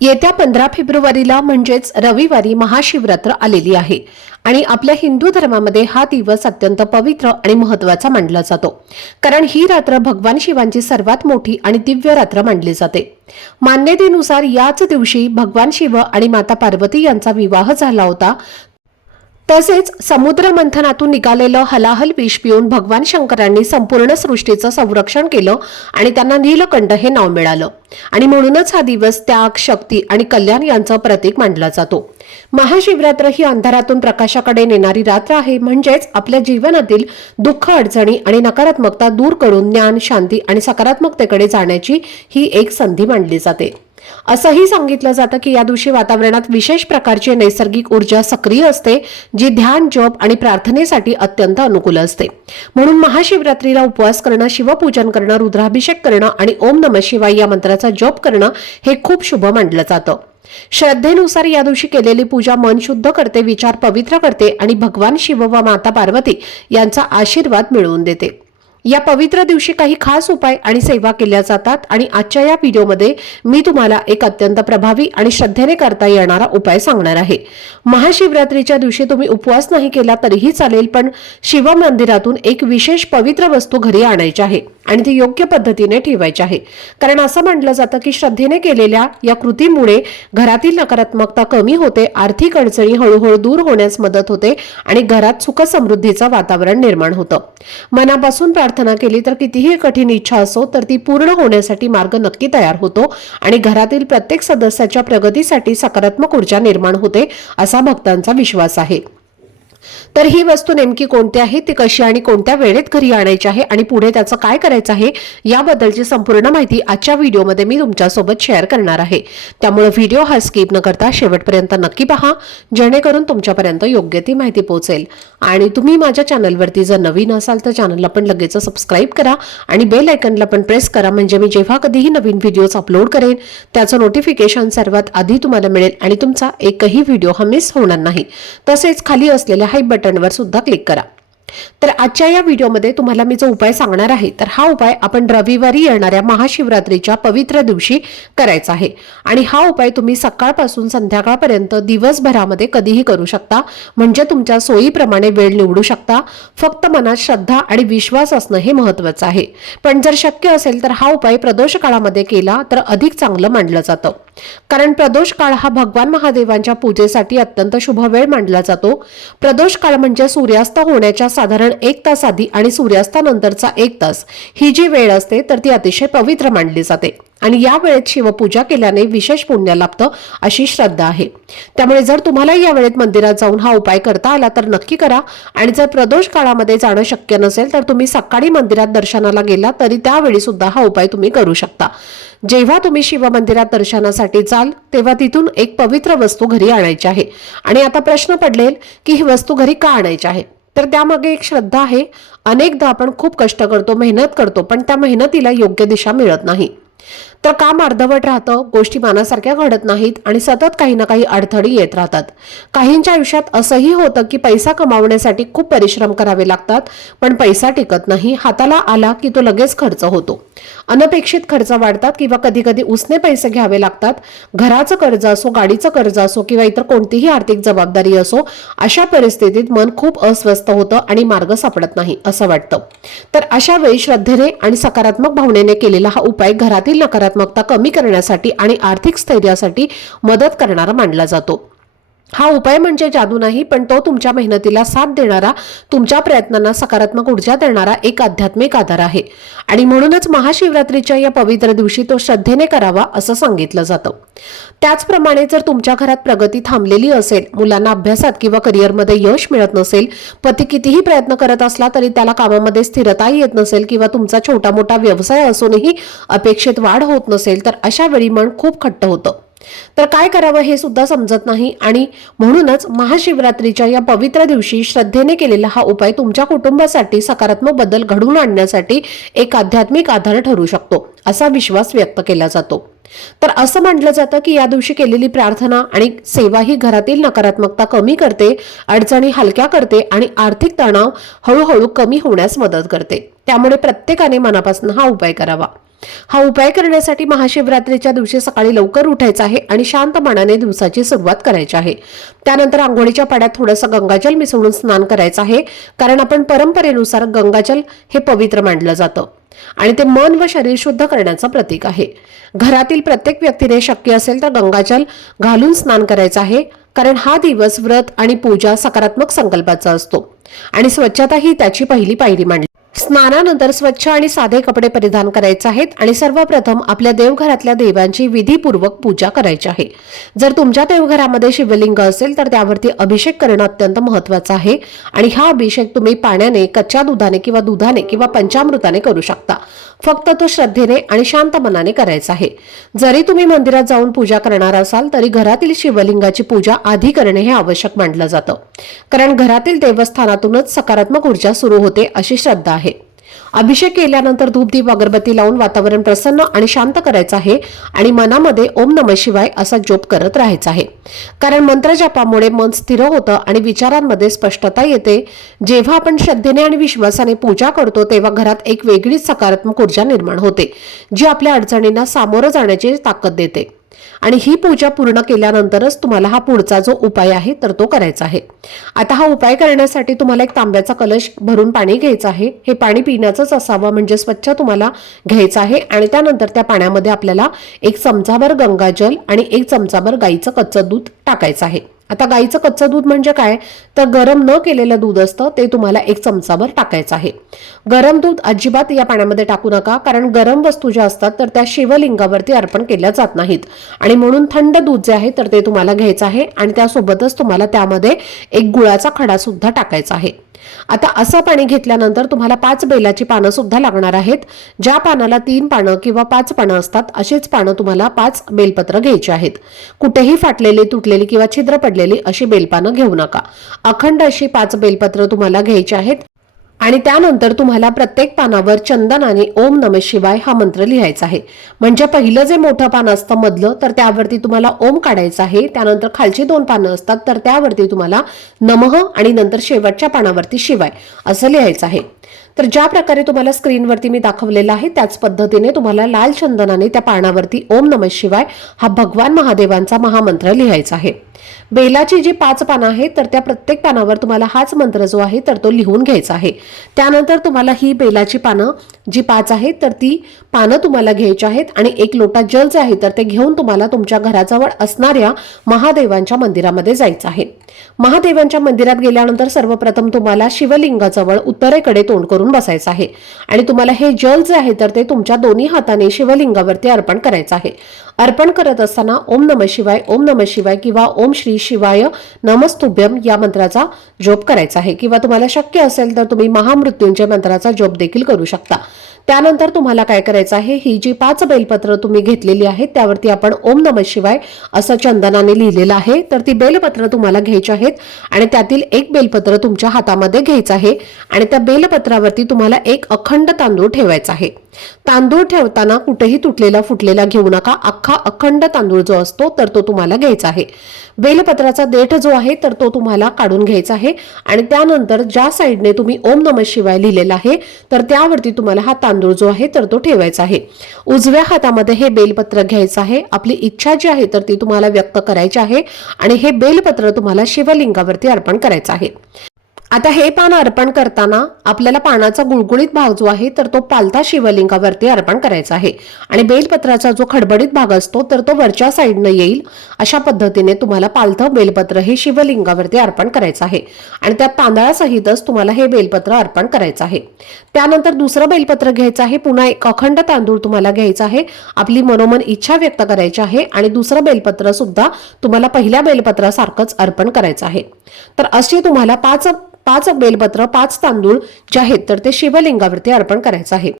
येत्या पंधरा फेब्रुवारीला म्हणजेच रविवारी महाशिवरात्र आलेली आहे. आणि आपल्या हिंदू धर्मामध्ये हा दिवस अत्यंत पवित्र आणि महत्त्वाचा मानला जातो. कारण ही रात्र भगवान शिवांची सर्वात मोठी आणि दिव्य रात्र मानली जाते. मान्यतेनुसार याच दिवशी भगवान शिव आणि माता पार्वती यांचा विवाह झाला होता. तसेच समुद्र मंथनातून निघालेलं हलाहल विष पिऊन भगवान शंकरांनी संपूर्ण सृष्टीचं संरक्षण केलं आणि त्यांना नीलकंठ हे नाव मिळालं. आणि म्हणूनच हा दिवस त्याग शक्ती आणि कल्याण यांचं प्रतीक मानला जातो. महाशिवरात्र ही अंधारातून प्रकाशाकडे नेणारी रात्र आहे. म्हणजेच आपल्या जीवनातील दुःख अडचणी आणि नकारात्मकता दूर करून ज्ञान शांती आणि सकारात्मकतेकडे जाण्याची ही एक संधी मानली जाते. असंही सांगितलं जातं की या दिवशी वातावरणात विशेष प्रकारची नैसर्गिक ऊर्जा सक्रिय असते जी ध्यान जप आणि प्रार्थनेसाठी अत्यंत अनुकूल असते. म्हणून महाशिवरात्रीला उपवास करणं शिवपूजन करणं रुद्राभिषेक करणं आणि ओम नम शिवाय या मंत्राचा जप करणं हे खूप शुभ मानलं जातं. श्रद्धेनुसार या दिवशी केलेली पूजा मन शुद्ध करते विचार पवित्र करते आणि भगवान शिव व माता पार्वती यांचा आशीर्वाद मिळवून देते. या पवित्र दिवशी काही खास उपाय आणि सेवा केल्या जातात आणि आजच्या या व्हिडिओमध्ये मी तुम्हाला एक अत्यंत प्रभावी आणि श्रद्धेने करता येणारा उपाय सांगणार आहे. महाशिवरात्रीच्या दिवशी तुम्ही उपवास नाही केला तरीही चालेल पण शिव मंदिरातून एक विशेष पवित्र वस्तू घरी आणायची आहे आणि ती योग्य पद्धतीने ठेवायची आहे. कारण असं म्हटलं जातं की श्रद्धेने केलेल्या या कृतीमुळे घरातील नकारात्मकता कमी होते आर्थिक अडचणी हळूहळू दूर होण्यास मदत होते आणि घरात सुख समृद्धीचं वातावरण निर्माण होतं. मनापासून प्रार्थना केली तर कितीही कठीण इच्छा असो तर ती पूर्ण होण्यासाठी मार्ग नक्की तयार होतो आणि घरातील प्रत्येक सदस्याच्या प्रगतीसाठी सकारात्मक ऊर्जा निर्माण होते असा भक्तांचा विश्वास आहे. तर ही वस्तू नेमकी कोणती आहे? ती कशी आणि कोणत्या वेळेत घरी आणायची आहे? आणि पुढे त्याचं काय करायचं आहे? याबद्दलची संपूर्ण माहिती आजच्या व्हिडिओमध्ये मी तुमच्यासोबत शेअर करणार आहे. त्यामुळे व्हिडिओ हा स्किप न करता शेवटपर्यंत नक्की पहा जेणेकरून तुमच्यापर्यंत योग्य ती माहिती पोहोचेल. आणि तुम्ही माझ्या चॅनलवरती जर नवीन असाल तर चॅनलला पण लगेच सबस्क्राईब करा आणि बेल आयकनला पण प्रेस करा. म्हणजे मी जेव्हा कधीही नवीन व्हिडिओज अपलोड करेन त्याचं नोटिफिकेशन सर्वात आधी तुम्हाला मिळेल आणि तुमचा एकही व्हिडिओ हा मिस होणार नाही. तसेच खाली असलेल्या हाय बटनवर सुद्धा क्लिक करा. तर आजच्या या व्हिडिओमध्ये तुम्हाला मी जो उपाय सांगणार आहे तर हा उपाय आपण रविवारी येणाऱ्या महाशिवरात्रीच्या पवित्र दिवशी करायचा आहे. आणि हा उपाय तुम्ही सकाळपासून संध्याकाळपर्यंत दिवसभरामध्ये कधीही करू शकता. म्हणजे तुमच्या सोयीप्रमाणे वेळ निवडू शकता. फक्त मनात श्रद्धा आणि विश्वास असणं हे महत्वाचं आहे. पण जर शक्य असेल तर हा उपाय प्रदोष काळामध्ये केला तर अधिक चांगलं मानलं जातं. कारण प्रदोष काळ हा भगवान महादेवांच्या पूजेसाठी अत्यंत शुभ वेळ मानला जातो. प्रदोष काळ म्हणजे सूर्यास्त होण्याच्या साधारण एक तास आधी आणि सूर्यास्तानंतरचा एक तास. ही जी वेळ असते तर ती अतिशय पवित्र मानली जाते. आणि या वेळेत शिवपूजा केल्याने विशेष पुण्य लाभतं अशी श्रद्धा आहे. त्यामुळे जर तुम्हाला या वेळेत मंदिरात जाऊन हा उपाय करता आला तर नक्की करा. आणि जर प्रदोष काळामध्ये जाणं शक्य नसेल तर तुम्ही सकाळी मंदिरात दर्शनाला गेला तरी त्यावेळी सुद्धा हा उपाय तुम्ही करू शकता. जेव्हा तुम्ही शिव मंदिरात दर्शनासाठी जाल तेव्हा तिथून एक पवित्र वस्तू घरी आणायची आहे. आणि आता प्रश्न पडलेल की ही वस्तू घरी का आणायची आहे? तर त्यामागे एक श्रद्धा आहे. अनेकदा आपण खूप कष्ट करतो मेहनत करतो पण त्या मेहनतीला योग्य दिशा मिळत नाही. तर काम अर्धवट राहतं गोष्टी मनासारख्या घडत नाहीत आणि सतत काही ना काही अडथळे येत राहतात. काहींच्या आयुष्यात असंही होतं की पैसा कमावण्यासाठी खूप परिश्रम करावे लागतात पण पैसा टिकत नाही हाताला आला की तो लगेच खर्च होतो. अनपेक्षित खर्च वाढतात किंवा कधी कधी उसने पैसे घ्यावे लागतात. घराचं कर्ज असो गाडीचं कर्ज असो किंवा इतर कोणतीही आर्थिक जबाबदारी असो अशा परिस्थितीत मन खूप अस्वस्थ होतं आणि मार्ग सापडत नाही असं वाटतं. तर अशा वेळी श्रद्धेने आणि सकारात्मक भावनेने केलेला हा उपाय घरातील नकारात्मकता कमी करण्यासाठी आणि आर्थिक स्थैर्यासाठी मदत करणारा मानला जातो. हा उपाय म्हणजे जादू नाही पण तो तुमच्या मेहनतीला साथ देणारा तुमच्या प्रयत्नांना सकारात्मक ऊर्जा देणारा एक आध्यात्मिक आधार आहे. आणि म्हणूनच महाशिवरात्रीच्या या पवित्र दिवशी तो श्रद्धेने करावा असं सांगितलं जातं. त्याचप्रमाणे जर तुमच्या घरात प्रगती थांबलेली असेल मुलांना अभ्यासात किंवा करिअरमध्ये यश मिळत नसेल पती कितीही प्रयत्न करत असला तरी त्याला कामामध्ये स्थिरता येत नसेल किंवा तुमचा छोटा मोठा व्यवसाय असूनही अपेक्षित वाढ होत नसेल तर अशा वेळी मन खूप खट्ट होतं. तर काय करावं हे सुद्धा समजत नाही आणि म्हणूनच महाशिवरात्रीच्या या पवित्र दिवशी श्रद्धेने केलेला हा उपाय तुमच्या कुटुंबासाठी सकारात्मक बदल घडवून आणण्यासाठी एक आध्यात्मिक आधार ठरू शकतो असा विश्वास व्यक्त केला जातो. तर असं म्हटलं जातं की या दिवशी केलेली प्रार्थना आणि सेवा ही घरातील नकारात्मकता कमी करते अडचणी हलक्या करते आणि आर्थिक तणाव हळूहळू कमी होण्यास मदत करते. त्यामुळे प्रत्येकाने मनापासून हा उपाय करावा. हा उपाय करण्यासाठी महाशिवरात्रीच्या दिवशी सकाळी लवकर उठायचं आहे आणि शांत मनाने दिवसाची सुरुवात करायची आहे. त्यानंतर आंघोळीच्या पाड्यात थोडंसं गंगाजल मिसळून स्नान करायचं आहे कारण आपण परंपरेनुसार गंगाजल हे पवित्र मानलं जातं. आणि ते मन व शरीर शुद्ध करण्याचं प्रतीक आहे. घरातील प्रत्येक व्यक्तीने शक्य असेल तर गंगाजल घालून स्नान करायचं आहे कारण हा दिवस व्रत आणि पूजा सकारात्मक संकल्पाचा असतो. आणि स्वच्छता ही त्याची पहिली पायरी मांडली. स्नानानंतर स्वच्छ आणि साधे कपडे परिधान करायचे आहेत आणि सर्वप्रथम आपल्या देवघरातल्या देवांची विधीपूर्वक पूजा करायची आहे. जर तुमच्या देवघरामध्ये शिवलिंग असेल तर त्यावरती अभिषेक करणं अत्यंत महत्वाचं आहे आणि हा अभिषेक तुम्ही पाण्याने कच्च्या दुधाने किंवा दुधाने किंवा पंचामृताने करू शकता. फक्त तो श्रद्धेने आणि शांत मनाने करायचा आहे. जरी तुम्ही मंदिरात जाऊन पूजा करणार असाल तरी घरातील शिवलिंगाची पूजा आधी करणे हे आवश्यक मानलं जातं. कारण घरातील देवस्थानातूनच सकारात्मक ऊर्जा सुरू होते अशी श्रद्धा अभिषेक केल्यानंतर धूपदीप अगरबत्ती लावून वातावरण प्रसन्न आणि शांत करायचं आहे आणि मनामध्ये ओम नम शिवाय असा जोप करत राहायचा आहे. कारण मंत्रजपामुळे मन स्थिर होतं आणि विचारांमध्ये स्पष्टता येते. जेव्हा आपण श्रद्धेने आणि विश्वासाने पूजा करतो तेव्हा घरात एक वेगळीच सकारात्मक ऊर्जा निर्माण होते जी आपल्या अडचणींना सामोरं जाण्याची ताकद देते. आणि ही पूजा पूर्ण केल्यानंतरच तुम्हाला हा पुढचा जो उपाय आहे तर तो करायचा आहे. आता हा उपाय करण्यासाठी तुम्हाला एक तांब्याचा कलश भरून पाणी घ्यायचं आहे. हे पाणी पिण्याचंच असावं म्हणजे स्वच्छ तुम्हाला घ्यायचं आहे आणि त्यानंतर त्या पाण्यामध्ये आपल्याला एक चमचाभर गंगाजल आणि एक चमचाभर गाईचं कच्चं दूध टाकायचं आहे. आता गाईचं कच्चं दूध म्हणजे काय? तर गरम न केलेलं दूध असतं ते तुम्हाला एक चमचाभर टाकायचं आहे. गरम दूध अजिबात या पाण्यामध्ये टाकू नका कारण गरम वस्तू ज्या असतात तर त्या शिवलिंगावरती अर्पण केल्या जात नाहीत. आणि म्हणून थंड दूध जे आहे तर ते तुम्हाला घ्यायचं आहे आणि त्यासोबतच तुम्हाला त्यामध्ये एक गुळाचा खडा सुद्धा टाकायचा आहे. आता असं पाणी घेतल्यानंतर तुम्हाला पाच बेलाची पानं सुद्धा लागणार आहेत. ज्या पानाला तीन पानं किंवा पाच पानं असतात अशीच पानं तुम्हाला पाच बेलपत्र घ्यायची आहेत. कुठेही फाटलेली तुटलेली किंवा छिद्र पडले पडलेली अशी बेलपानं घेऊ नका. अखंड अशी पाच बेलपत्र तुम्हाला घ्यायची आहेत आणि त्यानंतर तुम्हाला प्रत्येक पानावर चंदन आणि ओम नम शिवाय हा मंत्र लिहायचा आहे. म्हणजे पहिलं जे मोठं पान असतं मधलं तर त्यावरती तुम्हाला ओम काढायचं आहे. त्यानंतर खालची दोन पानं असतात तर त्यावरती तुम्हाला नमः आणि नंतर शेवटच्या पानावरती शिवाय असं लिहायचं आहे. तर ज्या प्रकारे तुम्हाला स्क्रीनवरती मी दाखवलेलं आहे त्याच पद्धतीने तुम्हाला लाल चंदनाने त्या पानावरती ओम नम शिवाय हा भगवान महादेवांचा महामंत्र लिहायचा आहे. बेलाची जी पाच पानं आहेत तर त्या प्रत्येक पानावर तुम्हाला हाच मंत्र जो आहे तर तो लिहून घ्यायचा आहे. त्यानंतर तुम्हाला ही बेलाची पानं जी पाच आहेत तर ती पानं तुम्हाला घ्यायची आहेत आणि एक लोटा जल जे आहे तर ते घेऊन तुम्हाला तुमच्या घराजवळ असणाऱ्या महादेवांच्या मंदिरामध्ये जायचं आहे. महादेवांच्या मंदिरात गेल्यानंतर सर्वप्रथम तुम्हाला शिवलिंगाजवळ उत्तरेकडे तोंड करून करून बसायचं आहे. आणि तुम्हाला हे जल जे आहे तर ते तुमच्या दोन्ही हाताने शिवलिंगावरती अर्पण करायचं आहे. अर्पण करत असताना ओम नम शिवाय ओम नम शिवाय किंवा ओम श्री शिवाय नमस्तुभ्यम या मंत्राचा जोप करायचा आहे. किंवा तुम्हाला शक्य असेल तर तुम्ही महामृत्यूंच्या मंत्राचा जोप देखील करू शकता. त्यानंतर तुम्हाला काय करायचं आहे ही जी पाच बेलपत्र तुम्ही घेतलेली आहेत त्यावरती आपण ओम नम शिवाय असं चंदनाने लिहिलेलं आहे. तर ती बेलपत्र तुम्हाला घ्यायची आहेत आणि त्यातील एक बेलपत्र तुमच्या हातामध्ये घ्यायचं आहे. आणि त्या बेलपत्रावर बेलपत्रावरती तुम्हाला एक अखंड तांदूळ ठेवायचा आहे. तांदूळ ठेवताना कुठेही तुटलेला फुटलेला घेऊ नका. अख्खा अखंड तांदूळ जो असतो तर तो तुम्हाला घ्यायचा आहे. बेलपत्राचा देठ जो आहे तर तो तुम्हाला काढून घ्यायचा आहे. आणि त्यानंतर ज्या साईडने तुम्ही ओम नम शिवाय लिहिलेला आहे तर त्यावरती तुम्हाला हा तांदूळ जो आहे तर तो ठेवायचा आहे. उजव्या हातामध्ये हे बेलपत्र घ्यायचं आहे. आपली इच्छा जी आहे तर ती तुम्हाला व्यक्त करायची आहे. आणि हे बेलपत्र तुम्हाला शिवलिंगावरती अर्पण करायचं आहे. आता हे पान अर्पण करताना आपल्याला पानाचा गुळगुळीत भाग जो आहे तर तो पालथा शिवलिंगावरती अर्पण करायचा आहे. आणि बेलपत्राचा जो खडबडीत भाग असतो तर तो वरच्या साईडनं येईल. अशा पद्धतीने तुम्हाला पालथं बेलपत्र हे शिवलिंगावरती अर्पण करायचं आहे. आणि त्या तांदळासहितच तुम्हाला हे बेलपत्र अर्पण करायचं आहे. त्यानंतर दुसरं बेलपत्र घ्यायचं आहे. पुन्हा एक अखंड तांदूळ तुम्हाला घ्यायचा आहे. आपली मनोमन इच्छा व्यक्त करायची आहे. आणि दुसरं बेलपत्र सुद्धा तुम्हाला पहिल्या बेलपत्रासारखंच अर्पण करायचं आहे. तर असे तुम्हाला पाच पाच बेलपत्र पाच तांदूळ जे आहेत तर ते शिवलिंगावरती अर्पण करायचं आहे.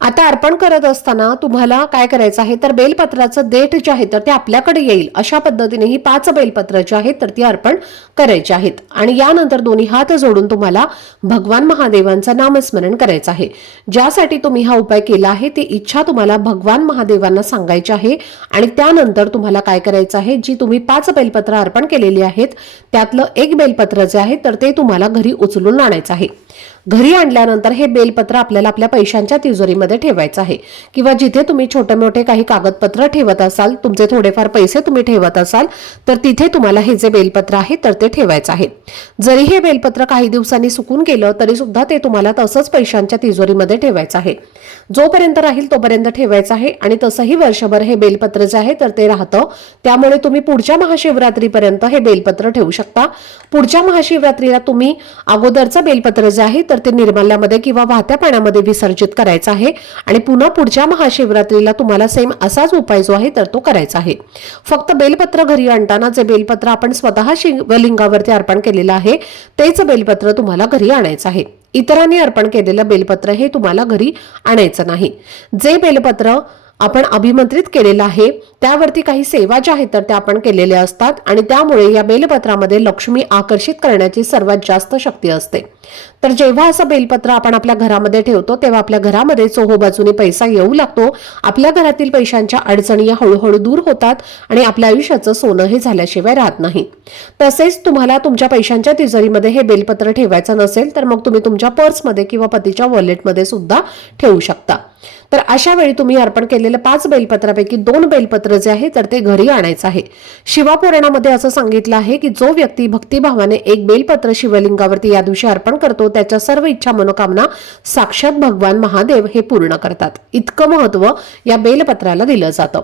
आता अर्पण करत असताना तुम्हाला काय करायचं आहे? तर बेलपत्राचं देठ जे आहे तर ते आपल्याकडे येईल. अशा पद्धतीने ही पाच बेलपत्र जी आहेत तर ती अर्पण करायची आहेत. आणि यानंतर दोन्ही हात जोडून तुम्हाला भगवान महादेवांचं नामस्मरण करायचं आहे. ज्यासाठी तुम्ही हा उपाय केला आहे ती इच्छा तुम्हाला भगवान महादेवांना सांगायची आहे. आणि त्यानंतर तुम्हाला काय करायचं आहे? जी तुम्ही पाच बेलपत्र अर्पण केलेली आहेत त्यातलं एक बेलपत्र जे आहे तर ते तुम्हाला घरी उचलून आणायचं आहे. घरी आणल्यानंतर हे बेलपत्र आपल्याला आपल्या पैशांच्या तिजोरीमध्ये ठेवायचं आहे. किंवा जिथे तुम्ही छोटे मोठे काही कागदपत्र ठेवत असाल तुमचे थोडेफार पैसे तुम्ही ठेवत असाल तर तिथे तुम्हाला हे जे बेलपत्र आहे तर ते ठेवायचं आहे. जरी हे बेलपत्र काही दिवसांनी सुकून गेलं तरी सुद्धा ते तुम्हाला तसंच पैशांच्या तिजोरीमध्ये ठेवायचं आहे. जोपर्यंत राहील तोपर्यंत ठेवायचं आहे आणि तसंही वर्षभर हे बेलपत्र जे आहे तर ते राहतं. त्यामुळे तुम्ही पुढच्या महाशिवरात्रीपर्यंत हे बेलपत्र ठेवू शकता. पुढच्या महाशिवरात्रीला तुम्ही अगोदरचं बेलपत्र जे आहे तर ते निर्मल्यामध्ये किंवा वाहत्या पाण्यामध्ये विसर्जित करायचं आहे. आणि पुन्हा पुढच्या महाशिवरात्रीला तुम्हाला सेम असाच उपाय जो आहे तर तो करायचा आहे. फक्त बेलपत्र घरी आणताना जे बेलपत्र आपण स्वतः शिवलिंगावरती अर्पण केलेलं आहे तेच बेलपत्र तुम्हाला घरी आणायचं आहे. इतरांनी अर्पण केलेलं बेलपत्र हे तुम्हाला घरी आणायचं नाही. जे बेलपत्र आपण अभिमंत्रित केलेलं आहे. त्यावरती काही सेवा ज्या आहेत तर त्या आपण केलेल्या असतात आणि त्यामुळे या बेलपत्रामध्ये लक्ष्मी आकर्षित करण्याची सर्वात जास्त शक्ती असते. तर जेव्हा असं बेलपत्र आपण आपल्या घरामध्ये ठेवतो तेव्हा आपल्या घरामध्ये चोहोबाजूने पैसा येऊ लागतो. आपल्या घरातील पैशांच्या अडचणी या हळूहळू दूर होतात आणि आपल्या आयुष्याचं सोनं हे झाल्याशिवाय राहत नाही. तसेच तुम्हाला तुमच्या पैशांच्या तिजोरीमध्ये हे बेलपत्र ठेवायचं नसेल तर मग तुम्ही तुमच्या पर्समध्ये किंवा पतीच्या वॉलेटमध्ये सुद्धा ठेवू शकता. तर अशा वेळी तुम्ही अर्पण केलेलं पाच बैलपत्रापैकी दोन बैलपत्र जे आहे तर ते घरी आणायचं आहे. शिवापुराणामध्ये असं सांगितलं आहे की जो व्यक्ती भक्तिभावाने एक बेलपत्र शिवलिंगावरती या दिवशी अर्पण करतो त्याच्या सर्व इच्छा मनोकामना साक्षात भगवान महादेव हे पूर्ण करतात. इतकं महत्त्व या बेलपत्राला दिलं जातं.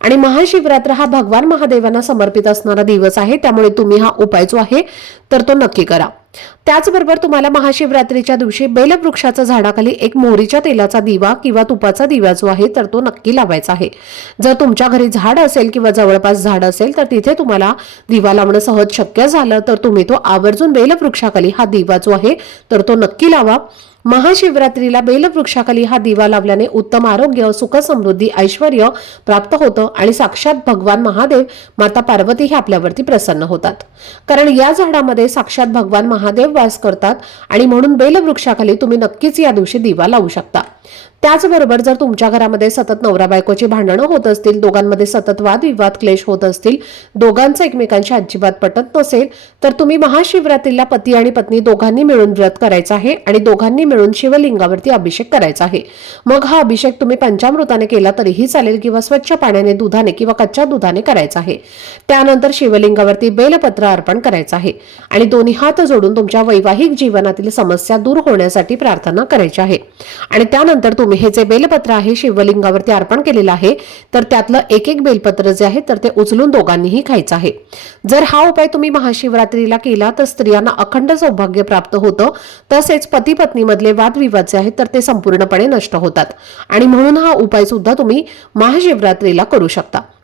आणि महाशिवरात्र हा भगवान महादेवांना समर्पित असणारा दिवस आहे त्यामुळे तुम्ही हा उपाय जो आहे तर तो नक्की करा. त्याचबरोबर तुम्हाला महाशिवरात्रीच्या दिवशी बेलवृक्षाच्या झाडाखाली एक मोहरीच्या तेलाचा दिवा किंवा तुपाचा दिवा जो आहे तर तो नक्की लावायचा आहे. जर तुमच्या घरी झाड असेल किंवा जवळपास झाड असेल तर तिथे तुम्हाला दिवा लावणं सहज शक्य झालं तर तुम्ही तो आवर्जून बेलवृक्षाखाली हा दिवा जो आहे तर तो नक्की लावा. महाशिवरात्रीला बेलवृक्षाखाली हा दिवा लावल्याने उत्तम आरोग्य सुख समृद्धी ऐश्वर प्राप्त होतं आणि साक्षात भगवान महादेव माता पार्वती हे आपल्यावरती प्रसन्न होतात. कारण या झाडामध्ये साक्षात भगवान महादेव वास करतात आणि म्हणून बेलवृक्षाखाली तुम्ही नक्कीच या दिवशी दिवा लावू शकता. त्याचबरोबर जर तुमच्या घरामध्ये सतत नवरा बायकोची भांडणं होत असतील दोघांमध्ये सतत वादविवाद क्लेश होत असतील दोघांचं एकमेकांशी अजिबात पटत नसेल तर तुम्ही महाशिवरात्रीला पती आणि पत्नी दोघांनी मिळून व्रत करायचं आहे आणि दोघांनी मिळून शिवलिंगावरती अभिषेक करायचा आहे. मग हा अभिषेक तुम्ही पंचामृताने केला तरीही चालेल किंवा स्वच्छ पाण्याने दुधाने किंवा कच्च्या दुधाने करायचा आहे. त्यानंतर शिवलिंगावरती बेलपत्र अर्पण करायचं आहे आणि दोन्ही हात जोडून तुमच्या वैवाहिक जीवनातील समस्या दूर होण्यासाठी प्रार्थना करायची आहे. आणि त्यानंतर तुम्ही तुम्ही हे जे बेलपत्र आहे शिवलिंगावरती अर्पण केलेलं आहे तर त्यातलं एक एक बेलपत्र जे आहे तर ते उचलून दोघांनीही खायचं आहे. जर हा उपाय तुम्ही महाशिवरात्रीला केला तर स्त्रियांना अखंड सौभाग्य प्राप्त होतं. तसेच पती पत्नीमधले वादविवाद जे आहेत तर ते संपूर्णपणे नष्ट होतात. आणि म्हणून हा उपाय सुद्धा तुम्ही महाशिवरात्रीला करू शकता.